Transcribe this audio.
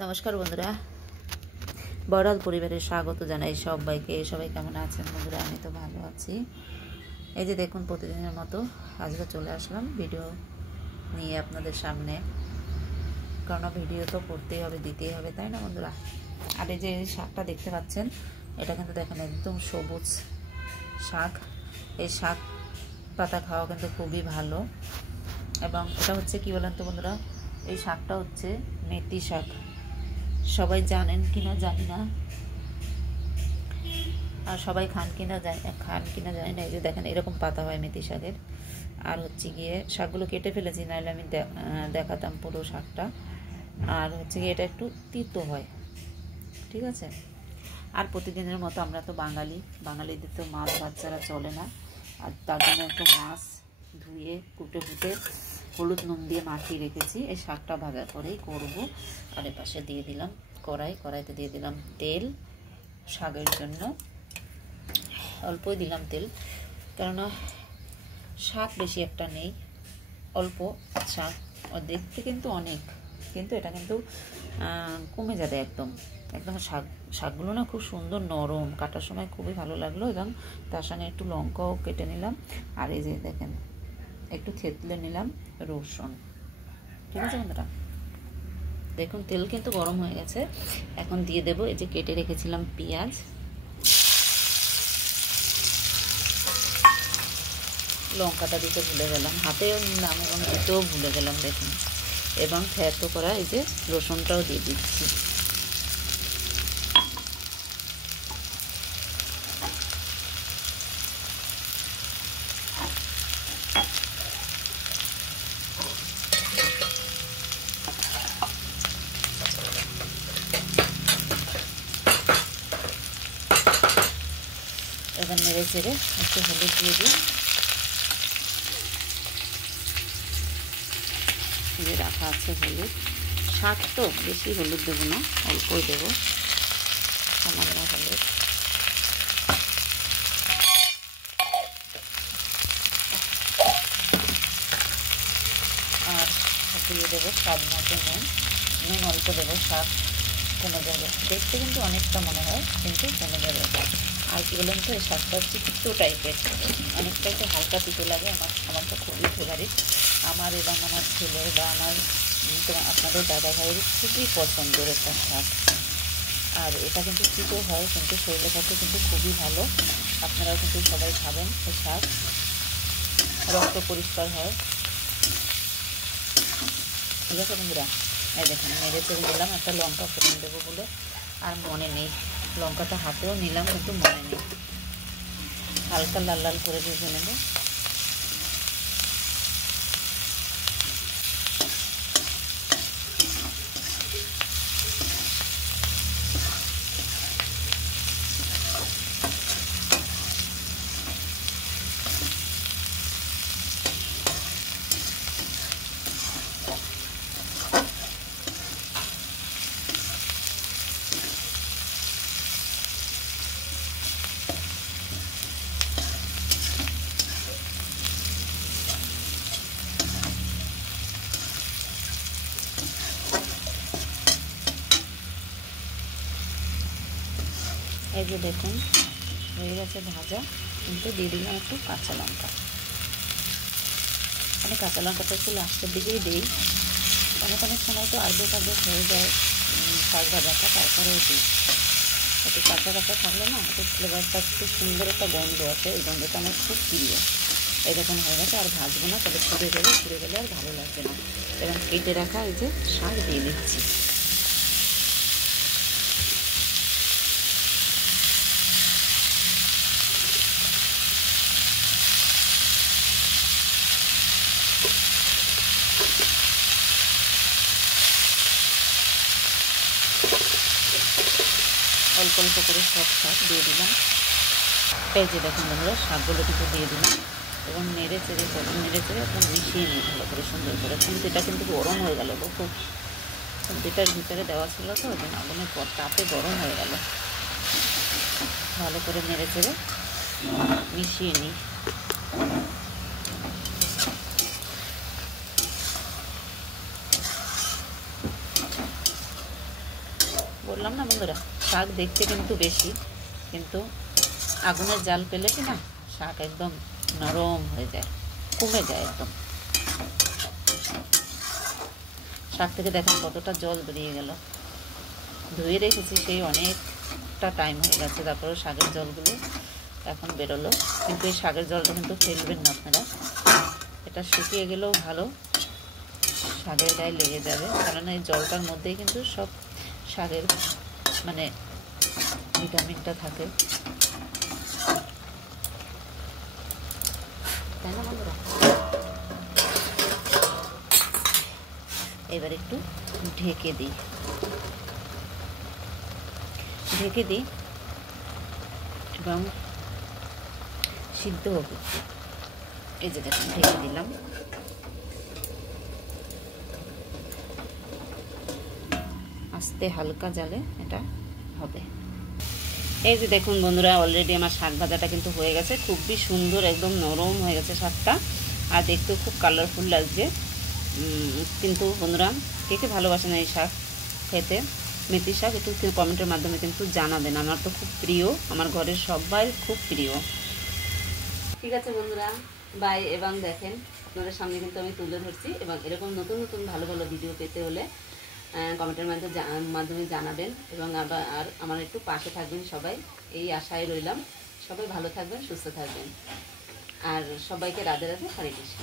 নমস্কার বন্ধুরা, বড়াল পরিবারে স্বাগত জানাই সবাইকে। সবাই কেমন আছেন বন্ধুরা? আমি তো ভালো আছি। এই যে দেখুন, প্রতিদিনের মতো আজকে চলে আসলাম ভিডিও নিয়ে আপনাদের সামনে, কারণ ভিডিও তো করতেই হবে, দিতেই হবে, তাই না বন্ধুরা? আর এই যে শাকটা দেখতে পাচ্ছেন, এটা কিন্তু দেখেন একদম সবুজ শাক। এই শাক পাতা খাওয়া কিন্তু খুবই ভালো। এবং এটা হচ্ছে কি বলেন তো বন্ধুরা, এই শাকটা হচ্ছে মেথি শাক। সবাই জানেন কিনা জানি না, আর সবাই খান কিনা জানি না। এই যে দেখেন, এরকম পাতা হয় মেথি শাকের। আর হচ্ছে গিয়ে শাকগুলো কেটে ফেলেছি, নাহলে আমি দেখাতাম পুরো শাকটা। আর হচ্ছে গিয়ে এটা একটু তিতো হয়, ঠিক আছে। আর প্রতিদিনের মতো আমরা তো বাঙালিদের তো মাছ ভাত ছাড়া চলে না। আর তার জন্য একটু মাছ ধুয়ে কুটে হলুদ নুন দিয়ে মাখিয়ে রেখেছি। এই শাকটা ভাজা করেই করব। আর এর পাশে দিয়ে দিলাম কড়াইতে দিয়ে দিলাম তেল। শাকের জন্য অল্পই দিলাম তেল, কেননা শাক বেশি একটা নেই, অল্প শাক। দেখতে কিন্তু অনেক, কিন্তু এটা কিন্তু কমে যাবে একদম। শাকগুলো না খুব সুন্দর নরম, কাটার সময় খুবই ভালো লাগলো। এবং তার সঙ্গে একটু লঙ্কাও কেটে নিলাম। আর এই যে দেখেন, একটু থেতলে নিলাম রসুন, ঠিক আছে বন্ধুরা। দেখুন তেল কিন্তু গরম হয়ে গেছে। এখন দিয়ে দেবো এই যে কেটে রেখেছিলাম পেঁয়াজ, লঙ্কাটা দিতে ভুলে গেলাম, হাতেও নিলাম এবং দিতেও ভুলে গেলাম দেখুন। এবং থেতো করা এই যে রসুনটাও দিয়ে দিচ্ছি। এবার নেড়ে চেড়ে একটু হলুদ দিয়ে দিই। যে রাখা আছে হলুদ, শাক তো বেশি হলুদ দেবো না, অল্পই দেবো, সামান্য হলুদ। আর দিয়ে দেবো স্বাদ মতো নুন অল্প দেবো, শাক কমে যাবে। দেখতে কিন্তু অনেকটা মনে হয়, কিন্তু কমে যাবে। আর কি বলেন তো, এই শাকটা হচ্ছে তিতো টাইপের, অনেকটা একটু হালকা তিতো লাগে। আমার তো খুবই ফেভারিট, আমার এবং আমার ছেলের বা আপনাদের দাদা ভাইয়ের খুবই পছন্দের একটা শাক। আর এটা কিন্তু তিতো হয়, কিন্তু শরীরের পক্ষে কিন্তু খুবই ভালো। আপনারাও কিন্তু সবাই খাবেন এই শাক, রক্ত পরিষ্কার হয়, ঠিক আছে বন্ধুরা। এই দেখুন নেড়ে চেড়ে দিলাম, একটা লঙ্কা ফোড়ন দেবো বলে আর মনে নেই, লঙ্কাটা হাতেও নিলাম কিন্তু মনে নেই। হালকা লাল লাল করে ভেজে নেব। এই যে দেখুন হয়ে গেছে ভাজা, কিন্তু দিয়ে দিলাম একটু কাঁচা লঙ্কা। মানে কাঁচা লঙ্কাটা একটু লাস্টের দিকেই দিই, অনেক সময় তো আর্ধেক হয়ে যায় শাক ভাজাটা, তারপরেও দিই। একটু কাঁচা থাকলে না একটু ফ্লেভারটা একটু সুন্দর একটা গন্ধ আছে, এই গন্ধটা আমার খুব প্রিয়। এরকম হয়ে গেছে, আর ভাজবো না, তবে ছুড়ে গেলে আর ভালো লাগবে না। এবং কেটে রাখা এই যে শাক দিয়ে দিচ্ছি। অল্প অল্প করে সব শাক দিয়ে দিলাম। এই যে দেখুন বন্ধুরা, শাকগুলো কিছু দিয়ে দিলাম এবং নেড়ে চেড়ে একদম মিশিয়ে নিই ভালো করে, সুন্দর করে। খুন্তিটা কিন্তু গরম হয়ে গেল, খুব খুন্তিটার ভিতরে দেওয়া ছিল তো, এবং আগুনের পর তাপে গরম হয়ে গেল। ভালো করে নেড়ে চেড়ে মিশিয়ে নিই। বললাম না বন্ধুরা, শাক দেখতে কিন্তু বেশি, কিন্তু আগুনের জাল পেলে কি না শাক একদম নরম হয়ে যায়, কমে যায় একদম। শাক থেকে দেখেন কতটা জল বেরিয়ে গেল। ধুয়ে রেখেছি সেই অনেকটা টাইম হয়ে গেছে, তারপরে শাকের জলগুলো এখন বেরোলো। কিন্তু এই শাকের জলটা কিন্তু ফেলবেন না আপনারা, এটা শুকিয়ে গেলেও ভালো, শাকের গায়ে লেগে যাবে, কারণ এই জলটার মধ্যেই কিন্তু সব শাকের মানে ভিটামিনটা থাকে, তাই না বন্ধুরা? এবার একটু ঢেকে দিই এবং সিদ্ধ হবে। এই যে দেখুন ঢেকে দিলাম। আস্তে হালকা জালে এটা হবে। এই যে দেখুন বন্ধুরা, অলরেডি আমার শাক ভাজাটা কিন্তু হয়ে গেছে, খুবই সুন্দর, একদম নরম হয়ে গেছে শাকটা, আর দেখতেও খুব কালারফুল লাগছে। কিন্তু বন্ধুরা, কে কে ভালোবাসেন এই শাক খেতে, মেথি শাক, একটু কমেন্টের মাধ্যমে কিন্তু জানাবেন। আমার তো খুব প্রিয়, আমার ঘরের সবাই খুব প্রিয়। ঠিক আছে বন্ধুরা, বাই। এবং দেখেন আপনাদের সামনে কিন্তু আমি তুলে ধরছি, এবং এরকম নতুন নতুন ভালো ভালো ভিডিও পেতে হলে কমেন্টের মাধ্যমে জানাবেন, এবং আবার আর আমার একটু পাশে থাকবেন সবাই, এই আশায় রইলাম। সবাই ভালো থাকবেন, সুস্থ থাকবেন, আর সবাইকে রাধে রাধে, হরে কৃষ্ণ।